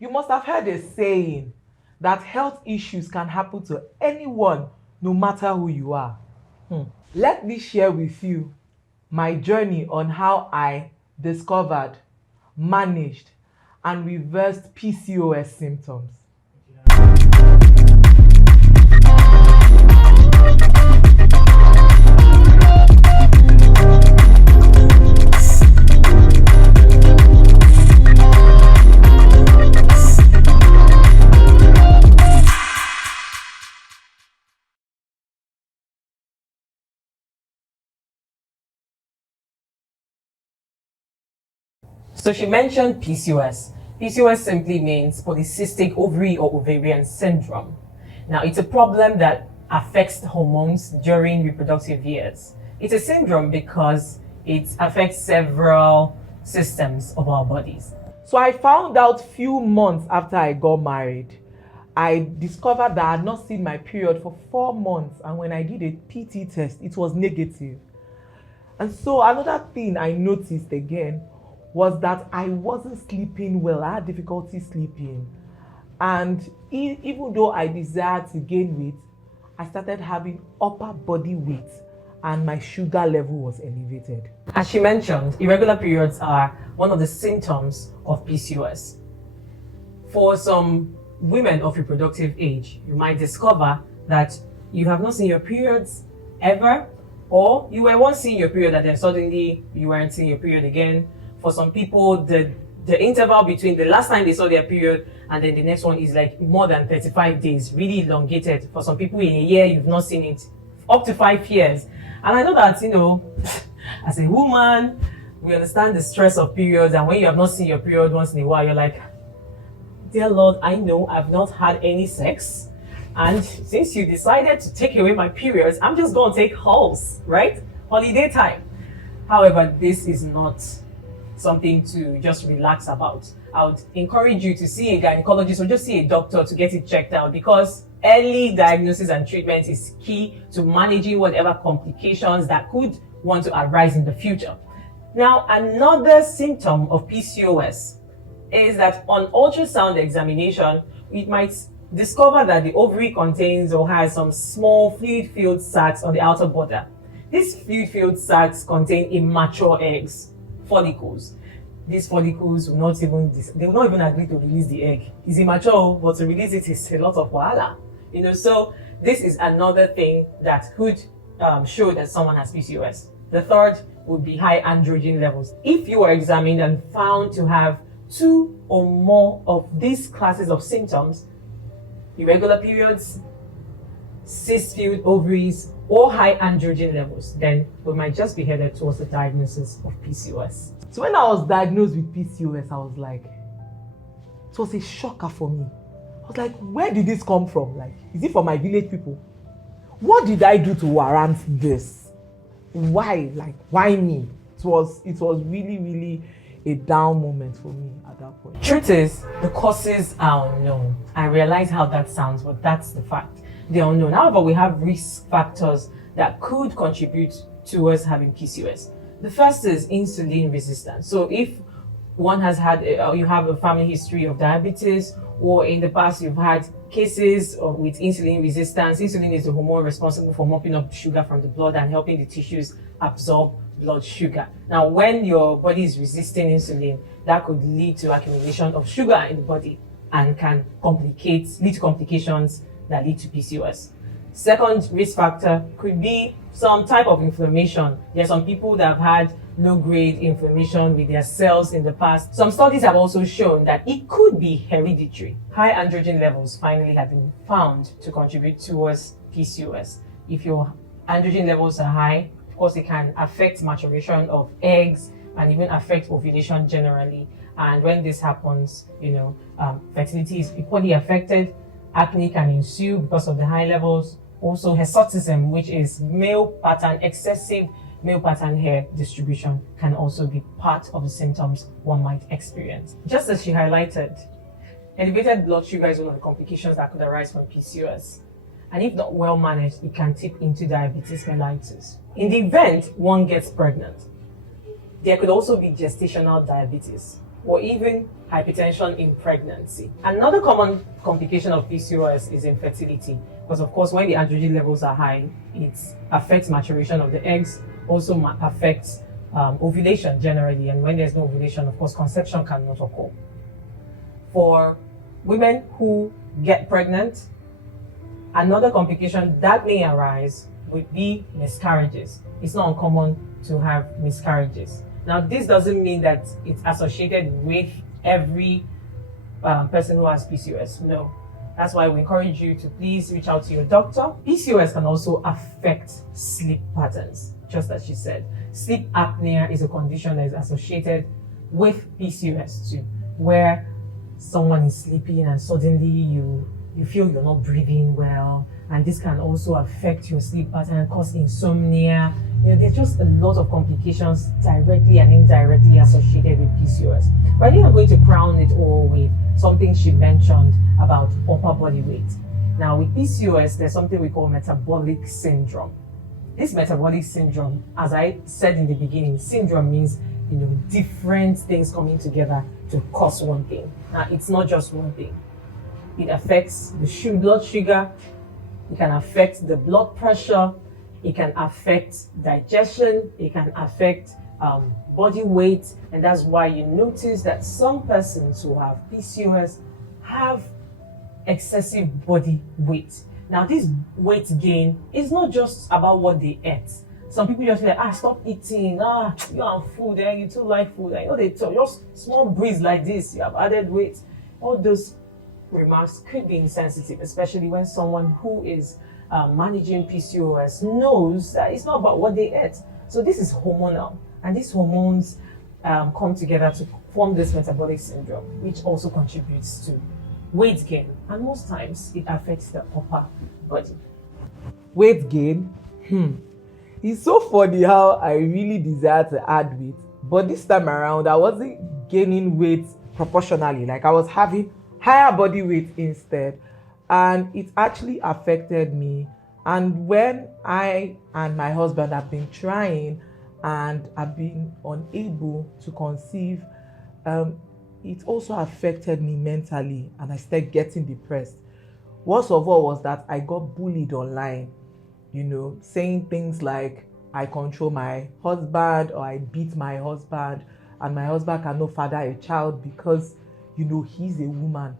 You must have heard a saying that health issues can happen to anyone, no matter who you are. Let me share with you my journey on how I discovered, managed, and reversed PCOS symptoms. So she mentioned PCOS. PCOS simply means polycystic ovary or ovarian syndrome. Now, it's a problem that affects hormones during reproductive years. It's a syndrome because it affects several systems of our bodies. So I found out few months after I got married. I discovered that I had not seen my period for 4 months, and when I did a PT test, it was negative. And so another thing I noticed again was that I wasn't sleeping well. I had difficulty sleeping. And even though I desired to gain weight, I started having upper body weight and my sugar level was elevated. As she mentioned, irregular periods are one of the symptoms of PCOS. For some women of reproductive age, you might discover that you have not seen your periods ever, or you were once seeing your period and then suddenly you weren't seeing your period again. For some people, the interval between the last time they saw their period and then the next one is like more than 35 days, really elongated. For some people, in a year, you've not seen it, up to 5 years. And I know that, as a woman, we understand the stress of periods, and when you have not seen your period once in a while, you're like, dear Lord, I know I've not had any sex, and since you decided to take away my periods, I'm just going to take halves, right? Holiday time. However, this is not something to just relax about. I would encourage you to see a gynecologist or just see a doctor to get it checked out, because early diagnosis and treatment is key to managing whatever complications that could want to arise in the future. Now, another symptom of PCOS is that on ultrasound examination, we might discover that the ovary contains or has some small fluid-filled sacs on the outer border. These fluid-filled sacs contain immature eggs, follicles. These follicles will not even agree to release the egg. It's immature, but to release it is a lot of wahala. So this is another thing that could show that someone has PCOS. The third would be high androgen levels. If you are examined and found to have 2 or more of these classes of symptoms, irregular periods, cyst-filled ovaries, or high androgen levels, then we might just be headed towards the diagnosis of PCOS. So when I was diagnosed with PCOS, I was like, it was a shocker for me. I was like, where did this come from? Like, is it for my village people? What did I do to warrant this? Why? Like, why me? It was really, really a down moment for me at that point. Truth is, the causes are unknown. I realize how that sounds, but that's the fact. They're unknown. However, we have risk factors that could contribute towards having PCOS. The first is insulin resistance. So if one has had, you have a family history of diabetes, or in the past you've had cases with insulin resistance. Insulin is the hormone responsible for mopping up sugar from the blood and helping the tissues absorb blood sugar. Now, when your body is resisting insulin, that could lead to accumulation of sugar in the body and can lead to complications that lead to PCOS. Second risk factor could be some type of inflammation. There are some people that have had low-grade inflammation with their cells in the past. Some studies have also shown that it could be hereditary. High androgen levels finally have been found to contribute towards PCOS. If your androgen levels are high, of course, it can affect maturation of eggs and even affect ovulation generally. And when this happens, fertility is equally affected. Acne can ensue because of the high levels. Also, hirsutism, which is excessive male pattern hair distribution, can also be part of the symptoms one might experience. Just as she highlighted, elevated blood sugar is one of the complications that could arise from PCOS. And if not well managed, it can tip into diabetes mellitus. In the event one gets pregnant, there could also be gestational diabetes, or even hypertension in pregnancy. Another common complication of PCOS is infertility, because of course when the androgen levels are high, it affects maturation of the eggs, also affects ovulation generally, and when there's no ovulation, of course conception cannot occur. For women who get pregnant, another complication that may arise would be miscarriages. It's not uncommon to have miscarriages. Now, this doesn't mean that it's associated with every person who has PCOS. No. That's why we encourage you to please reach out to your doctor. PCOS can also affect sleep patterns, just as she said. Sleep apnea is a condition that is associated with PCOS too, where someone is sleeping and suddenly you feel you're not breathing well, and this can also affect your sleep pattern, cause insomnia. There's just a lot of complications directly and indirectly associated with PCOS. But I think I'm going to crown it all with something she mentioned about upper body weight. Now, with PCOS, there's something we call metabolic syndrome. This metabolic syndrome, as I said in the beginning, syndrome means different things coming together to cause one thing. Now, it's not just one thing. It affects the blood sugar, it can affect the blood pressure, it can affect digestion, it can affect body weight, and that's why you notice that some persons who have PCOS have excessive body weight. Now, this weight gain is not just about what they ate. Some people just say, stop eating, you're on food, you too like food. I know they talk, just small breeze like this, you have added weight. All those remarks could be insensitive, especially when someone who is managing PCOS knows that it's not about what they ate. So this is hormonal, and these hormones come together to form this metabolic syndrome, which also contributes to weight gain, and most times it affects the upper body. Weight gain? It's so funny how I really desire to add weight, but this time around I wasn't gaining weight proportionally. Like, I was having higher body weight instead, and it actually affected me. And when I and my husband have been trying and have been unable to conceive, it also affected me mentally, and I started getting depressed. Worst of all was that I got bullied online, saying things like I control my husband, or I beat my husband, and my husband cannot father a child because he's a woman.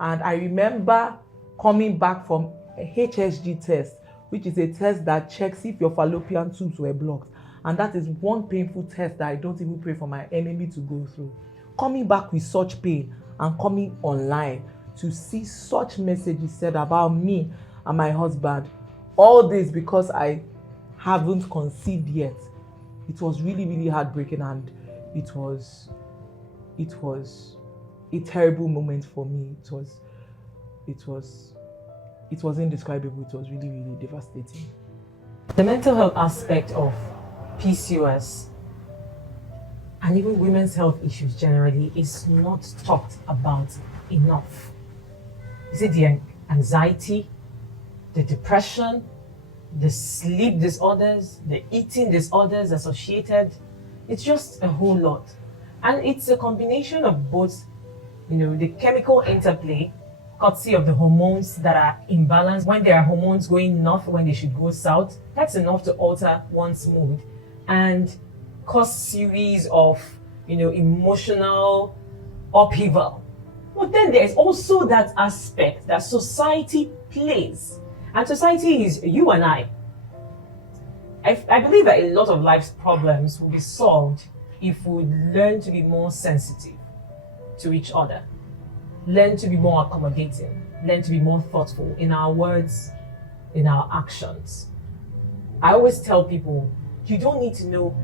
And I remember coming back from a HSG test, which is a test that checks if your fallopian tubes were blocked. And that is one painful test that I don't even pray for my enemy to go through. Coming back with such pain and coming online to see such messages said about me and my husband, all this because I haven't conceived yet. It was really, really heartbreaking, and it was a terrible moment for me. It was indescribable. It was really, really devastating. The mental health aspect of PCOS and even women's health issues generally is not talked about enough. Is it the anxiety, the depression, the sleep disorders, the eating disorders associated? It's just a whole lot. And it's a combination of both, the chemical interplay, courtesy of the hormones that are imbalanced. When there are hormones going north when they should go south, that's enough to alter one's mood and cause series of, emotional upheaval. But then there's also that aspect that society plays. And society is you and I. I believe that a lot of life's problems will be solved if we learn to be more sensitive to each other, learn to be more accommodating, learn to be more thoughtful in our words, in our actions. I always tell people, you don't need to know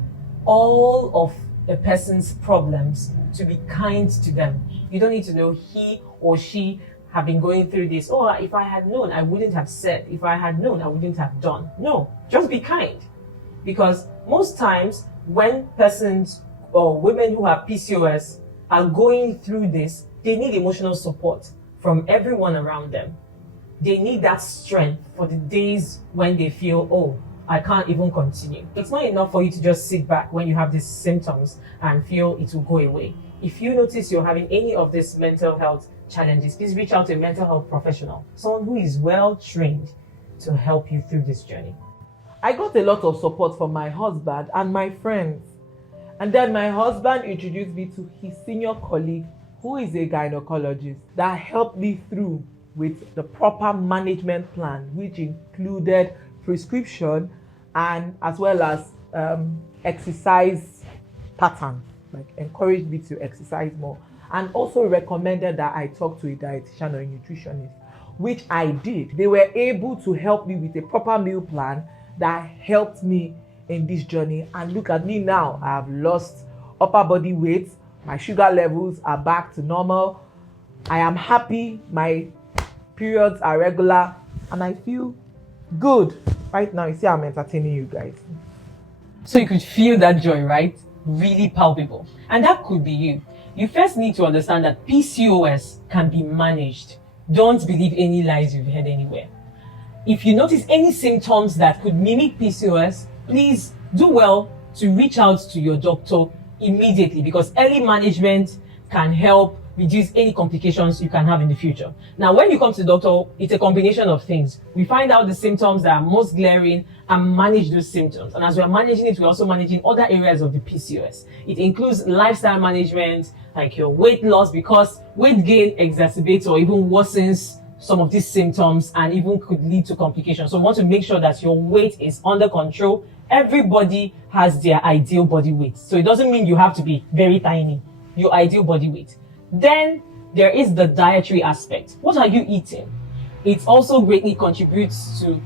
all of a person's problems to be kind to them. You don't need to know he or she have been going through this. Oh, if I had known, I wouldn't have said. If I had known, I wouldn't have done. No, just be kind. Because most times when persons or women who have PCOS are going through this, they need emotional support from everyone around them. They need that strength for the days when they feel, oh, I can't even continue. It's not enough for you to just sit back when you have these symptoms and feel it will go away. If you notice you're having any of these mental health challenges, please reach out to a mental health professional, someone who is well trained to help you through this journey. I got a lot of support from my husband and my friends. And then my husband introduced me to his senior colleague, who is a gynecologist, that helped me through with the proper management plan, which included prescription and as well as exercise pattern, like encouraged me to exercise more, and also recommended that I talk to a dietitian or a nutritionist, which I did. They were able to help me with a proper meal plan that helped me in this journey. And look at me now. I have lost upper body weight. My sugar levels are back to normal. I am happy. My periods are regular. And I feel good. Right now, you see I'm entertaining you guys. So you could feel that joy, right? Really palpable. And that could be you. You first need to understand that PCOS can be managed. Don't believe any lies you've heard anywhere. If you notice any symptoms that could mimic PCOS, please do well to reach out to your doctor immediately, because early management can help reduce any complications you can have in the future. Now, when you come to the doctor, it's a combination of things. We find out the symptoms that are most glaring and manage those symptoms. And as we're managing it, we're also managing other areas of the PCOS. It includes lifestyle management, like your weight loss, because weight gain exacerbates or even worsens some of these symptoms and even could lead to complications. So we want to make sure that your weight is under control. Everybody has their ideal body weight. So it doesn't mean you have to be very tiny, your ideal body weight. Then there is the dietary aspect. What are you eating? It also greatly contributes to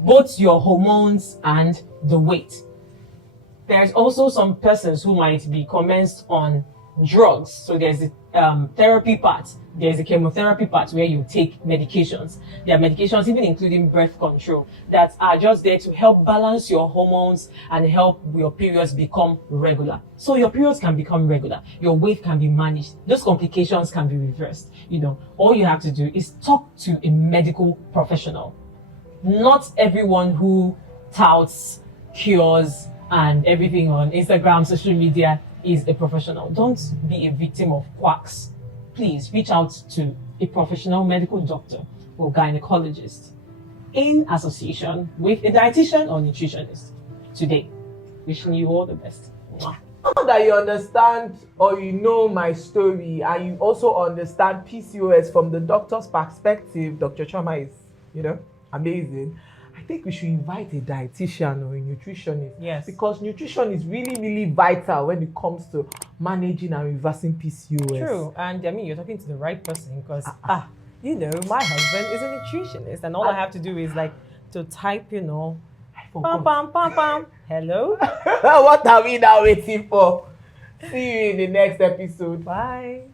both your hormones and the weight. There's also some persons who might be commenced on drugs. So there's the therapy part. There's a chemotherapy part where you take medications. There are medications, even including birth control, that are just there to help balance your hormones and help your periods become regular. So your periods can become regular. Your weight can be managed. Those complications can be reversed. All you have to do is talk to a medical professional. Not everyone who touts cures and everything on Instagram, social media is a professional. Don't be a victim of quacks. Please reach out to a professional medical doctor or gynecologist in association with a dietitian or nutritionist today. Wishing you all the best. Mwah. Now that you understand or you know my story and you also understand PCOS from the doctor's perspective, Dr. Chioma is, amazing. I think we should invite a dietitian or a nutritionist. Yes. Because nutrition is really, really vital when it comes to managing and reversing PCOS. True. And I mean, you're talking to the right person because, my husband is a nutritionist and all I have to do is to type, pam, pam, pam, pam. Hello? What are we now waiting for? See you in the next episode. Bye.